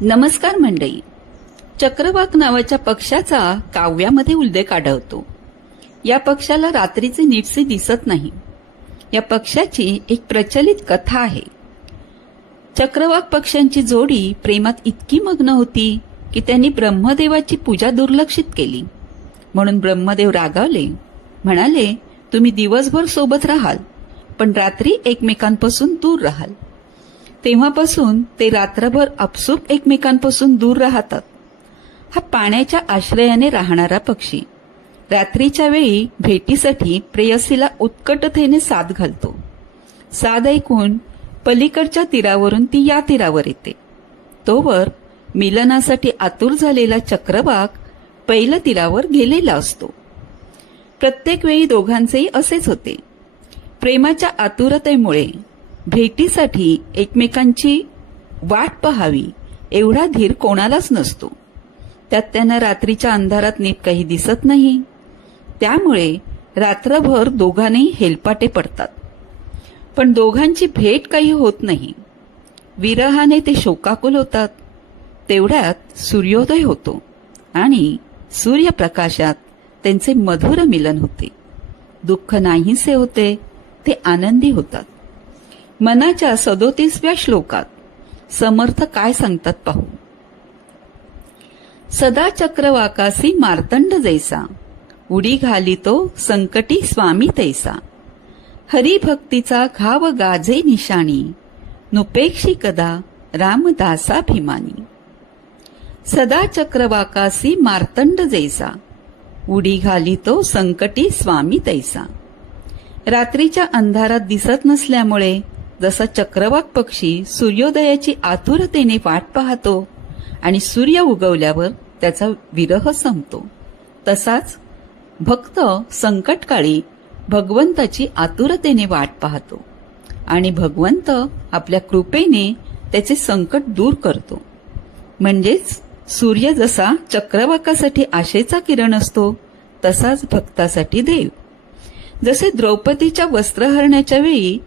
नमस्कार मंडळी. चक्रवाक नावाच्या पक्ष्याचा काव्यामध्ये उल्लेख आढळतो. या पक्ष्याला रात्रीचे नीटसे दिसत नाही. या पक्ष्याची एक प्रचलित कथा आहे. चक्रवाक पक्ष्यांची जोडी प्रेमात इतकी मग्न होती की त्यांनी ब्रह्मदेवाची पूजा दुर्लक्षित केली. म्हणून ब्रह्मदेव रागावले, म्हणाले, तुम्ही दिवसभर सोबत राहाल पण रात्री एकमेकांपासून दूर राहाल. तेव्हापासून ते रात्रभर आपसूक एकमेकांपासून दूर राहतात. हा पाण्याच्या आश्रयाने राहणारा पक्षी रात्रीच्या वेळी भेटीसाठी प्रेयसीला उत्कटतेने साद घालतो. साद ऐकून पलीकडच्या तीरावरून ती या तीरावर येते. तोवर मिलनासाठी आतुर झालेला चक्रवाक पहिल्या तीरावर गेलेला असतो. प्रत्येक वेळी दोघांचेही असेच होते. प्रेमाच्या आतुरतेमुळे भेटीसाठी एकमेकांची वाट पाहावी एवढा धीर कोणालाच नसतो. त्यात त्यांना रात्रीच्या अंधारात नीट काही दिसत नाही. त्यामुळे रात्रभर दोघांनाही हेलपाटे पडतात. पण दोघांची भेट काही होत नाही. विरहाने ते शोकाकुल होतात. तेवढ्यात सूर्योदय होतो आणि सूर्यप्रकाशात त्यांचे मधुर मिलन होते. दुःख नाहीसे होते, ते आनंदी होतात. मनाच्या 37व्या श्लोकात समर्थ काय सांगतात पाहू. सदा चक्रवाकासी मार्तंड जैसा, उडी घालितो संकटी स्वामी तैसा. हरिभक्तीचा घाव गाजे निशाणी, नुपेक्षी कदा रामदासाभिमानी. सदा चक्रवाकासी मार्तंड जैसा, उडी घालितो संकटी स्वामी तैसा. रात्रीच्या अंधारात दिसत नसल्यामुळे जसा चक्रवाक पक्षी सूर्योदयाची आतुरतेने वाट पाहतो आणि सूर्य उगवल्यावर त्याचा विरह संपतो, तसाच भक्त संकटकाळी भगवंताची आतुरतेने वाट पाहतो आणि भगवंत आपल्या कृपेने त्याचे संकट दूर करतो. म्हणजेच सूर्य जसा चक्रवाकासाठी आशेचा किरण असतो, तसाच भक्तासाठी देव. जसे द्रौपदीच्या वस्त्रहरणाच्या वेळी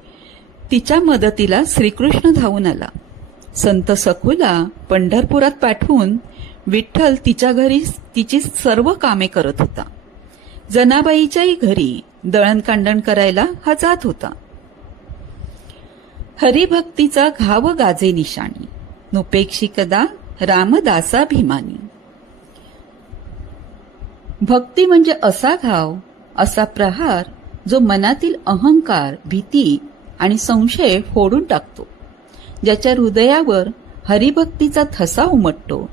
तिच्या मदतीला श्रीकृष्ण धावून आला. संत सखूला पंढरपुरात पाठवून विठ्ठल तिच्या घरी तिची सर्व कामे करत होता. जनाबाईच्याही घरी दळणकांडण करायला हा जात होता. हरिभक्तीचा घाव गाजे निशाणी, नुपेक्षी कदा रामदासाभिमानी. भक्ती म्हणजे असा घाव, असा प्रहार जो मनातील अहंकार, भीती आणि संशय फोडून टाकतो. ज्याच्या हृदयावर हरिभक्तीचा ठसा उमटतो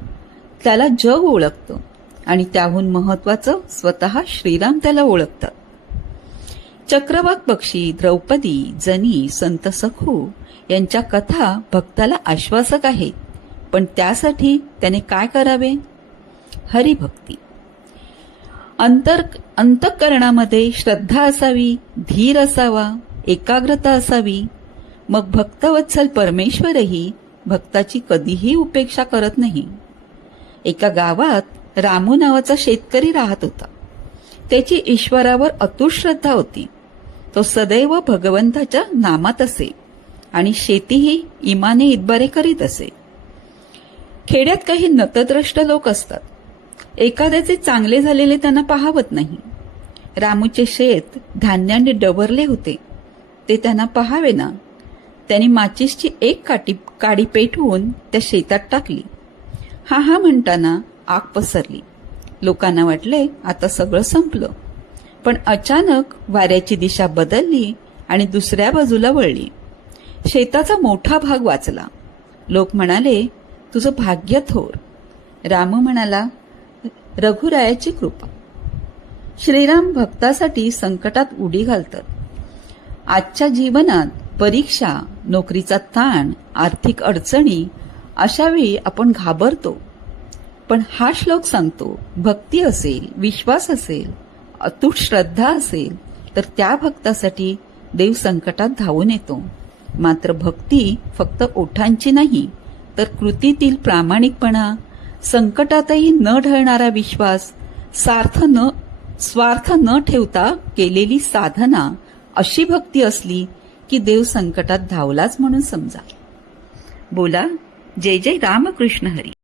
त्याला जग ओळखतं आणि त्याहून महत्वाचं स्वतः श्रीराम त्याला ओळखतात. चक्रवाक पक्षी, द्रौपदी, जनी, संत सखू यांच्या कथा भक्ताला आश्वासक आहेत. पण त्यासाठी त्याने काय करावे? हरिभक्ती. अंतःकरणामध्ये श्रद्धा असावी, धीर असावा, एकाग्रता असावी. मग भक्तवत्सल परमेश्वरही भक्ताची कधीही उपेक्षा करत नाही. एका गावात रामू नावाचा शेतकरी राहत होता. त्याची ईश्वरावर अतुट श्रद्धा होती. तो सदैव भगवंताच्या नामात असे आणि शेतीही इमाने इतबारे करीत असे. खेड्यात काही नतद्रष्ट लोक असतात. एखाद्याचे चांगले झालेले त्यांना पाहावत नाही. रामूचे शेत धान्याने डवरले होते, ते त्यांना पाहावे ना. त्यांनी माचीसची एक काडी पेटवून त्या शेतात टाकली. हा हा म्हणताना आग पसरली. लोकांना वाटले आता सगळं संपलं. पण अचानक वाऱ्याची दिशा बदलली आणि दुसऱ्या बाजूला वळली. शेताचा मोठा भाग वाचला. लोक म्हणाले, तुझं भाग्य थोर. राम म्हणाला, रघुरायाची कृपा. श्रीराम भक्तासाठी संकटात उडी घालतात. आजच्या जीवनात परीक्षा, नोकरीचा ताण, आर्थिक अडचणी अशा वेळी आपण घाबरतो. पण हा श्लोक सांगतो, भक्ती असेल, विश्वास असेल, अतूट श्रद्धा असेल तर त्या भक्तासाठी देव संकटात धावून येतो. मात्र भक्ती फक्त ओठांची नाही तर कृतीतील प्रामाणिकपणा, संकटातही न ढळणारा विश्वास, स्वार्थ न ठेवता केलेली साधना, अशी भक्ती असली की देव संकटात धावलाच म्हणून समजा. बोला जय जय रामकृष्ण हरी.